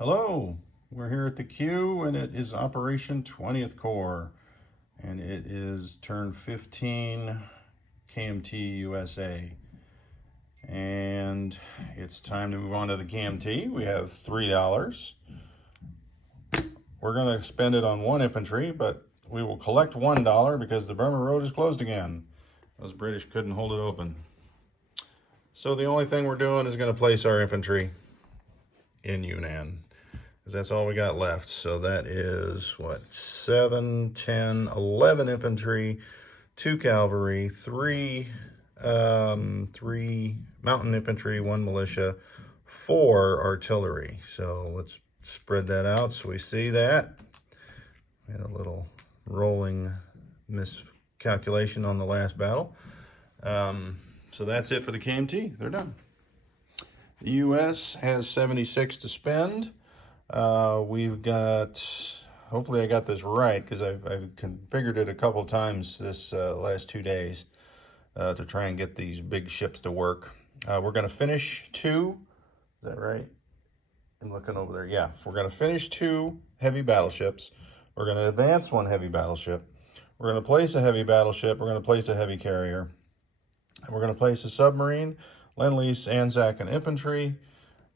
Hello, we're here at the Q and it is Operation 20th Corps and it is turn 15 KMT USA and it's time to move on to the KMT. We have $3. We're going to spend it on one infantry, but we will collect $1 because the Burma Road is closed again. Those British couldn't hold it open. So the only thing we're doing is going to place our infantry in Yunnan, because that's all we got left. So that is what, 7, 10, 11 infantry, 2 cavalry, 3 mountain infantry, 1 militia, 4 artillery. So let's spread that out so we see that. We had a little rolling miscalculation on the last battle. So that's it for the KMT. They're done. The U.S. has 76 to spend. We've got, hopefully I got this right because I've configured it a couple times this last 2 days to try and get these big ships to work. We're going to finish 2. Is that right? I'm looking over there. Yeah, we're going to finish 2 heavy battleships. We're going to advance 1 heavy battleship. We're going to place a heavy battleship. We're going to place a heavy carrier. And we're going to place a submarine, Lend-Lease, Anzac, and infantry.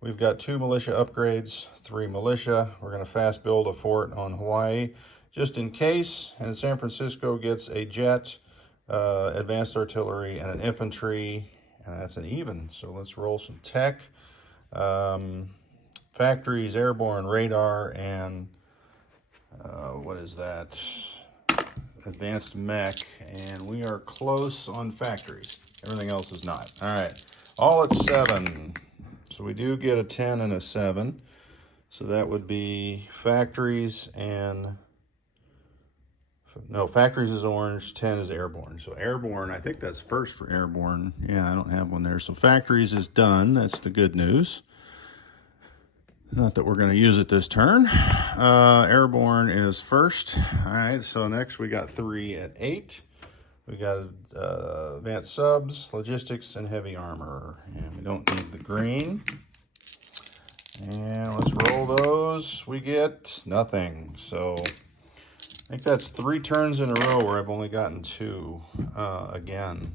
We've got 2 militia upgrades, 3 militia. We're going to fast build a fort on Hawaii just in case. And San Francisco gets a jet, advanced artillery, and an infantry. And that's an even. So let's roll some tech. Factories, airborne, radar, and what is that? Advanced mech. And we are close on factories. Everything else is not. All right. All at 7. So we do get a 10 and a 7. So that would be factories and, no, factories is orange, 10 is airborne. So airborne, I think that's first for airborne. Yeah, I don't have one there. So factories is done. That's the good news. Not that we're going to use it this turn. Airborne is first. All right, so next we got 3 at 8. We got advanced subs, logistics, and heavy armor. And we don't need the green. And let's roll those. We get nothing. So I think that's 3 turns in a row where I've only gotten 2 again.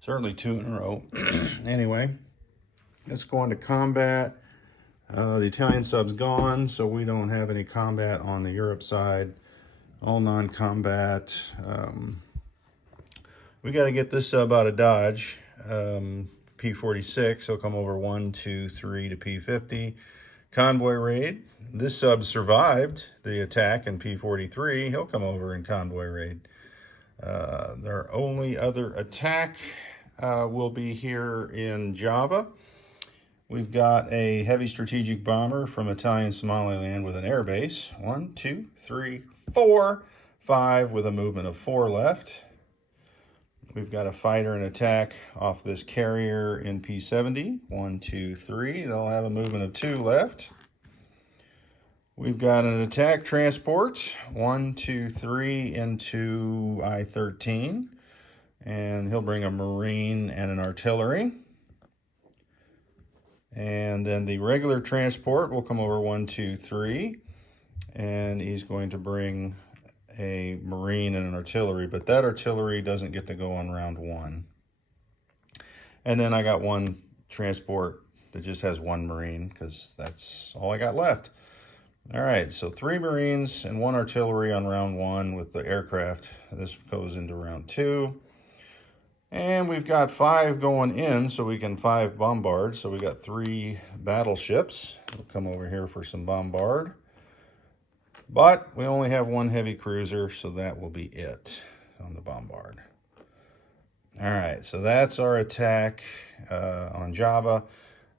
Certainly 2 in a row. Anyway, let's go on to combat. The Italian sub's gone, so we don't have any combat on the Europe side. All non-combat. We got to get this sub out of Dodge. P46, he'll come over 1, 2, 3 to P50. Convoy raid. This sub survived the attack in P43. He'll come over in convoy raid. Their only other attack will be here in Java. We've got a heavy strategic bomber from Italian Somaliland with an air base. 1, 2, 3, 4, 5 with a movement of 4 left. We've got a fighter and attack off this carrier in P70. 1, 2, 3. They'll have a movement of 2 left. We've got an attack transport. 1, 2, 3 into I-13. And he'll bring a marine and an artillery. And then the regular transport will come over 1, 2, 3. And he's going to bring a marine and an artillery, but that artillery doesn't get to go on round 1. And then I got 1 transport that just has 1 marine because that's all I got left. All right, so 3 marines and 1 artillery on round 1 with the aircraft. This goes into round 2. And we've got 5 going in, so we can 5 bombard. So we got 3 battleships. We'll come over here for some bombard. But we only have 1 heavy cruiser, so that will be it on the bombard. All right, so that's our attack on Java.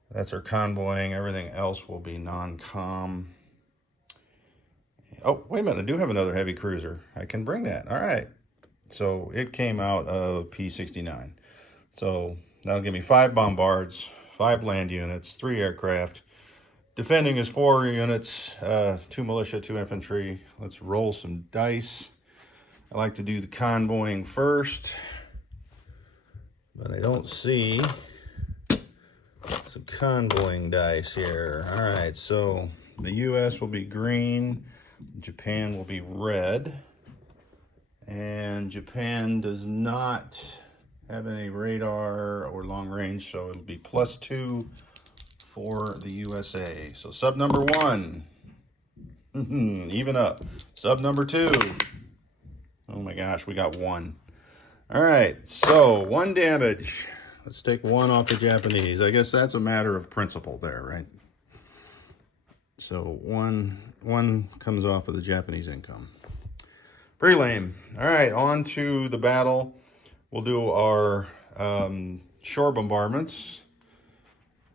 That's our convoying. Everything else will be non-com. Oh, wait a minute. I do have another heavy cruiser. I can bring that. All right. So it came out of P69. So that'll give me 5 bombards, 5 land units, 3 aircraft. Defending is 4 units, 2 militia, 2 infantry. Let's roll some dice. I like to do the convoying first, but I don't see. So convoying dice here. All right, so the U.S. will be green, Japan will be red, and Japan does not have any radar or long range, so it'll be +2 for the USA. So sub number 1, even up. Sub number 2, oh my gosh, we got 1. All right, so 1 damage. Let's take 1 off the Japanese. I guess that's a matter of principle there, right? So one comes off of the Japanese income. Pretty lame. All right, on to the battle. We'll do our shore bombardments.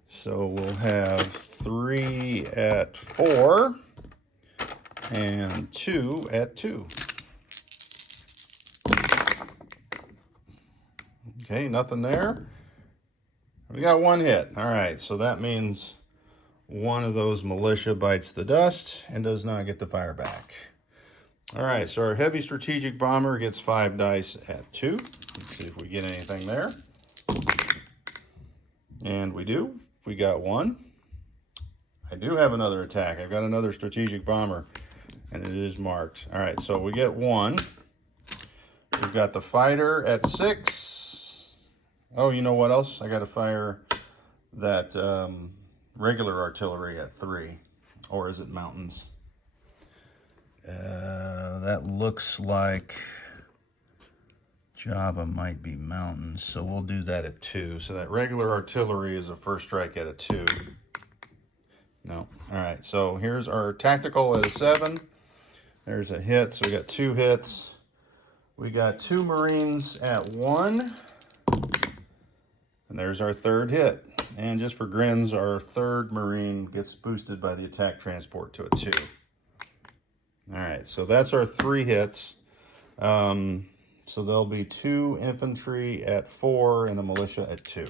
So we'll have 3 at 4 and 2 at 2. Okay, nothing there. We got 1 hit. All right, so that means one of those militia bites the dust and does not get to fire back. All right, so our heavy strategic bomber gets 5 dice at 2. Let's see if we get anything there. And we do. We got 1. I do have another attack. I've got another strategic bomber, and it is marked. All right, so we get 1. We've got the fighter at 6. Oh, you know what else? I got to fire that regular artillery at 3. Or is it mountains? That looks like Java might be mountains, so we'll do that at 2. So that regular artillery is a first strike at a 2. No. All right, so here's our tactical at a 7. There's a hit, so we got 2 hits. We got 2 Marines at 1. And there's our 3rd hit. And just for grins, our 3rd Marine gets boosted by the attack transport to a 2. All right, so that's our 3 hits. So there'll be 2 infantry at 4 and a militia at 2.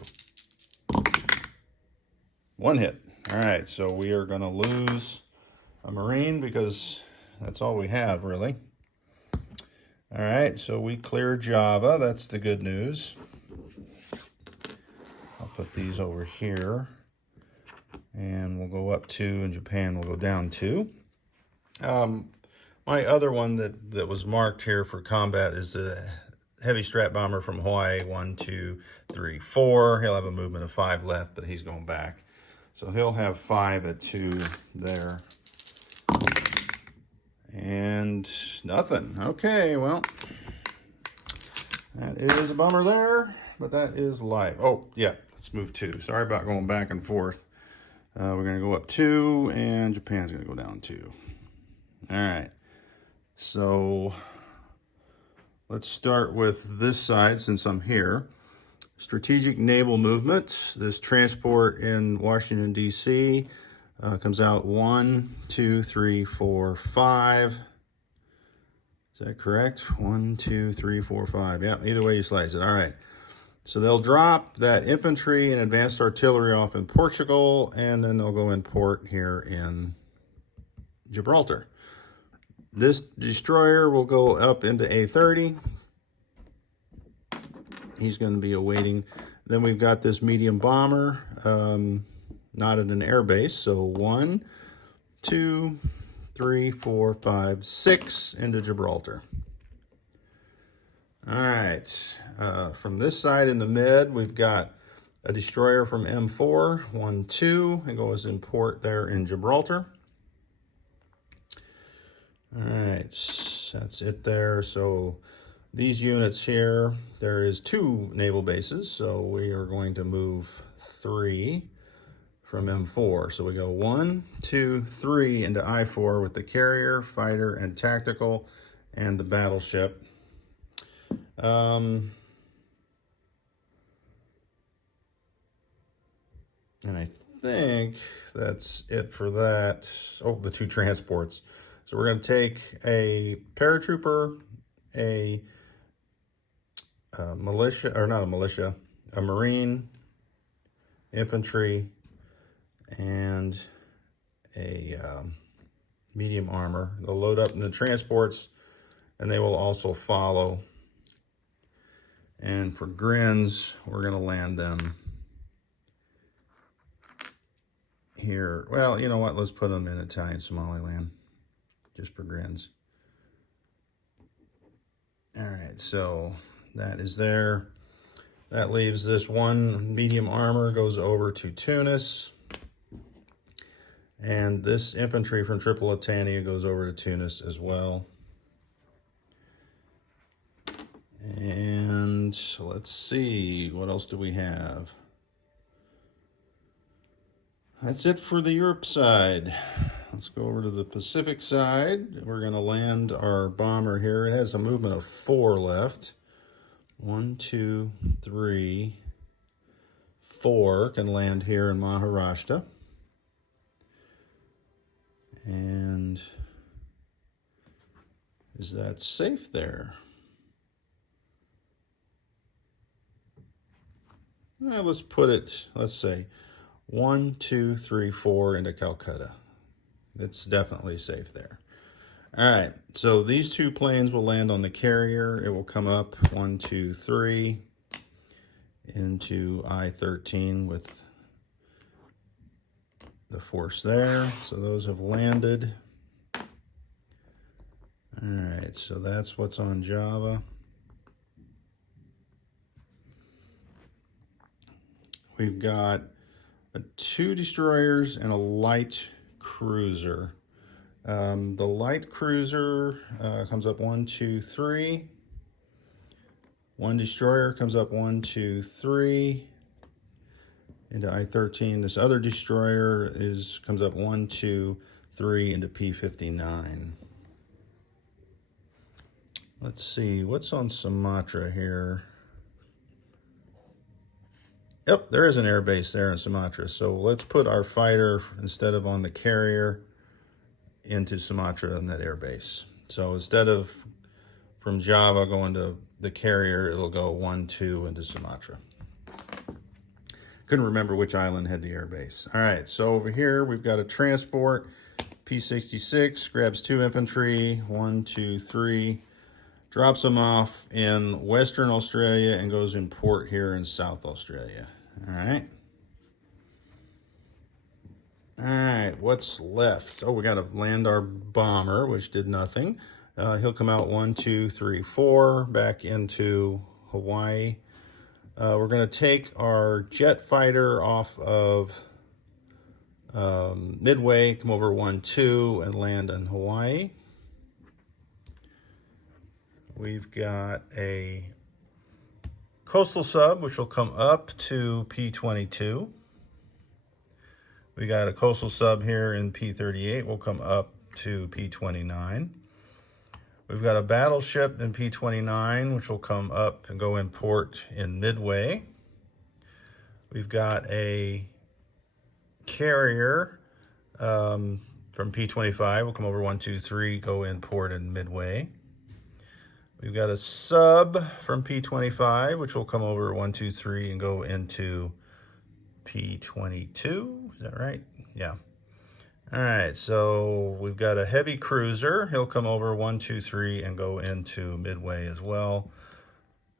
1 hit. All right, so we are going to lose a Marine because that's all we have, really. All right, so we clear Java. That's the good news. I'll put these over here. And we'll go up 2, and Japan will go down 2. My other one that was marked here for combat is the heavy strat bomber from Hawaii. 1, 2, 3, 4. He'll have a movement of 5 left, but he's going back. So he'll have 5 at 2 there. And nothing. Okay, well, that is a bummer there, but that is life. Oh, yeah, let's move 2. Sorry about going back and forth. We're going to go up 2, and Japan's going to go down 2. All right. So let's start with this side since I'm here. Strategic naval movement. This transport in Washington, D.C. Comes out 1, 2, 3, 4, 5. Is that correct? 1, 2, 3, 4, 5. Yeah, either way you slice it. All right. So they'll drop that infantry and advanced artillery off in Portugal, and then they'll go in port here in Gibraltar. This destroyer will go up into A30. He's going to be awaiting. Then we've got this medium bomber, not at an air base. So 1, 2, 3, 4, 5, 6 into Gibraltar. All right. From this side in the mid, we've got a destroyer from M4, 1, 2, and goes in port there in Gibraltar. All right, that's it there. So these units here, there is 2 naval bases, so we are going to move 3 from M4. So we go 1, 2, 3 into I4 with the carrier, fighter, and tactical, and the battleship. And I think that's it for that. Oh, the 2 transports. So we're going to take a paratrooper, a militia, or not a militia, a Marine, infantry, and a medium armor. They'll load up in the transports, and they will also follow. And for grins, we're going to land them here. Well, you know what? Let's put them in Italian Somaliland, just for grins. All right, so that is there. That leaves this one medium armor goes over to Tunis. And this infantry from Tripolitania goes over to Tunis as well. And let's see, what else do we have? That's it for the Europe side. Let's go over to the Pacific side. We're going to land our bomber here. It has a movement of 4 left. 1, 2, 3, 4 can land here in Maharashtra. And is that safe there? Well, let's put it, let's say 1, 2, 3, 4 into Calcutta. It's definitely safe there. All right, so these 2 planes will land on the carrier. It will come up 1, 2, 3 into I-13 with the force there. So those have landed. All right, so that's what's on Java. We've got 2 destroyers and a light cruiser. The light cruiser comes up 1, 2, 3. 1 destroyer comes up 1, 2, 3 into I-13. This other destroyer comes up 1, 2, 3 into P-59. Let's see, what's on Sumatra here? Yep, there is an air base there in Sumatra. So let's put our fighter, instead of on the carrier, into Sumatra in that air base. So instead of from Java going to the carrier, it'll go 1, 2 into Sumatra. Couldn't remember which island had the air base. All right, so over here we've got a transport, P-66, grabs 2 infantry, 1, 2, 3, drops them off in Western Australia and goes in port here in South Australia. All right. All right, what's left? Oh, we got to land our bomber, which did nothing. He'll come out 1, 2, 3, 4 back into Hawaii. We're going to take our jet fighter off of Midway, come over 1, 2, and land in Hawaii. We've got a coastal sub, which will come up to P-22. We got a coastal sub here in P-38. We'll come up to P-29. We've got a battleship in P-29, which will come up and go in port in Midway. We've got a carrier from P-25. We'll come over 1, 2, 3, go in port in Midway. We've got a sub from P-25, which will come over 1, 2, 3 and go into P-22. Is that right? Yeah. All right, so we've got a heavy cruiser. He'll come over 1, 2, 3 and go into Midway as well.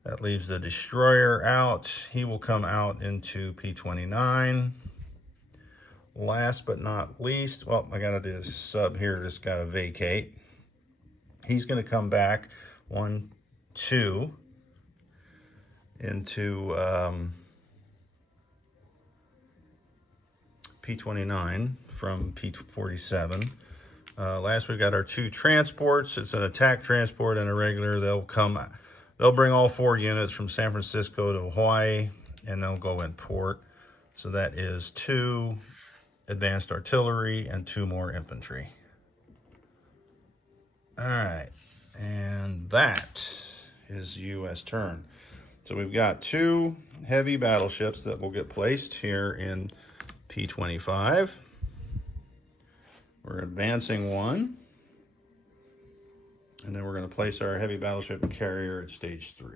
That leaves the destroyer out. He will come out into P-29. Last but not least, well, I got to do a sub here, just got to vacate. He's going to come back 1, 2 into P-29 from P-47. Last we've got our 2 transports. It's an attack transport and a regular. They'll bring all 4 units from San Francisco to Hawaii, and they'll go in port. So that is 2 advanced artillery and 2 more infantry. All right, and that is U.S. turn. So we've got 2 heavy battleships that will get placed here in P-25. We're advancing 1. And then we're going to place our heavy battleship carrier at stage 3.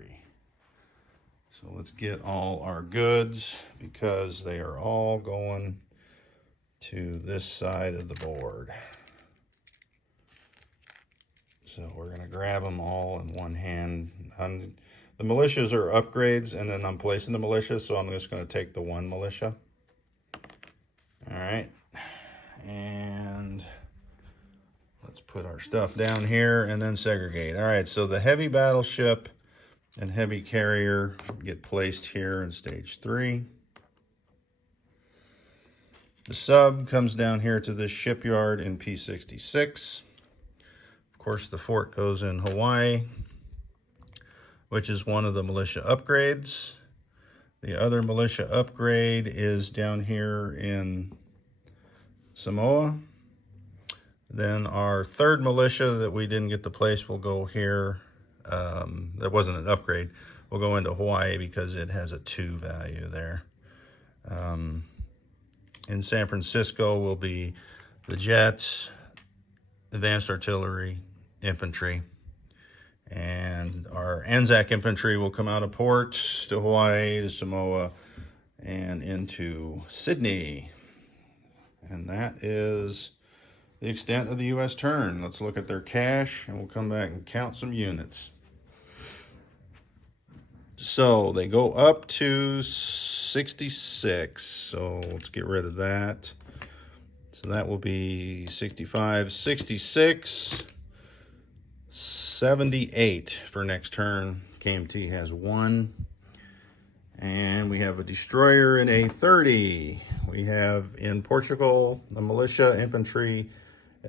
So let's get all our goods because they are all going to this side of the board. So we're going to grab them all in one hand. The militias are upgrades, and then I'm placing the militia, so I'm just going to take the 1 militia. All right. And let's put our stuff down here and then segregate. All right, so the heavy battleship and heavy carrier get placed here in stage 3. The sub comes down here to this shipyard in P66. Of course, the fort goes in Hawaii, which is one of the militia upgrades. The other militia upgrade is down here in Samoa. Then our third militia that we didn't get to place will go here. That wasn't an upgrade. We'll go into Hawaii because it has a 2 value there. In San Francisco will be the jets, advanced artillery, infantry. And our Anzac infantry will come out of port to Hawaii, to Samoa, and into Sydney. And that is the extent of the U.S. turn. Let's look at their cash, and we'll come back and count some units. So they go up to 66. So let's get rid of that. So that will be 65, 66, 78 for next turn. KMT has 1. And we have a destroyer in A30. We have in Portugal the militia, infantry,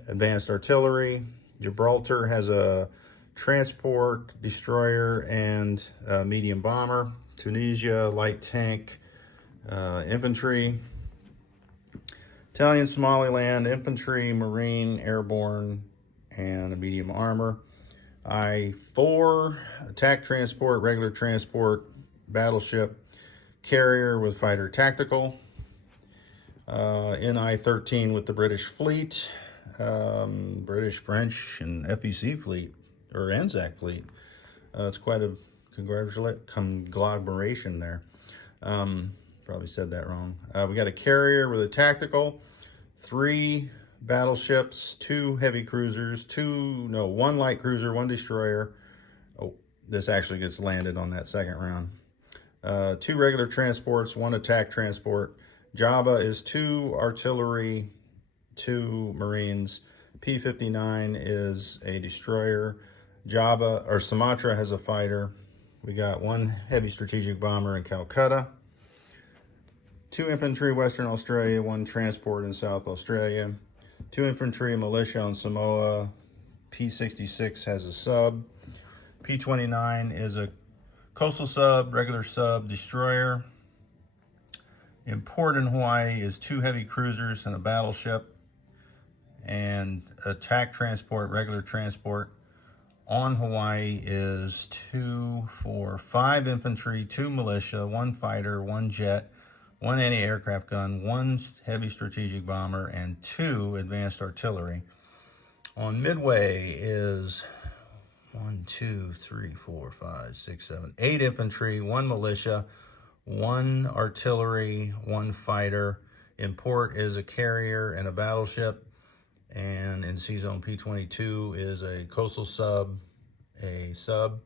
advanced artillery. Gibraltar has a transport, destroyer, and medium bomber. Tunisia, light tank, infantry. Italian Somaliland, infantry, marine, airborne, and a medium armor. I-4, attack transport, regular transport, battleship, carrier with fighter tactical. In I-13 with the British fleet, British, French, and FEC fleet, or Anzac fleet. It's quite a conglomeration there. Probably said that wrong. We got a carrier with a tactical, 3 battleships, 2 heavy cruisers, 1 light cruiser, 1 destroyer. Oh, this actually gets landed on that second round. 2 regular transports, 1 attack transport. Java is 2 artillery, 2 marines. P-59 is a destroyer. Java, or Sumatra, has a fighter. We got 1 heavy strategic bomber in Calcutta. 2 infantry, Western Australia. 1 transport in South Australia. 2 infantry and militia on Samoa. P-66 has a sub. P-29 is a coastal sub, regular sub, destroyer. In port in Hawaii is 2 heavy cruisers and a battleship. And attack transport, regular transport. On Hawaii is 5 infantry, 2 militia, 1 fighter, 1 jet, 1 anti-aircraft gun, 1 heavy strategic bomber, and 2 advanced artillery. On Midway is 8 infantry, 1 militia, 1 artillery, 1 fighter. In port is a carrier and a battleship. And in C-Zone, P-22 is a coastal sub, a sub.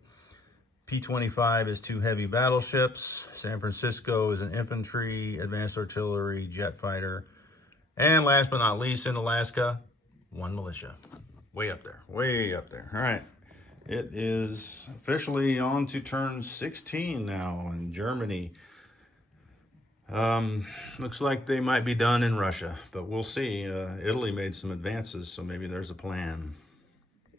P-25 is 2 heavy battleships. San Francisco is an infantry, advanced artillery, jet fighter. And last but not least, in Alaska, 1 militia. Way up there, way up there. All right. It is officially on to turn 16 now in Germany. Looks like they might be done in Russia, but we'll see. Italy made some advances, so maybe there's a plan.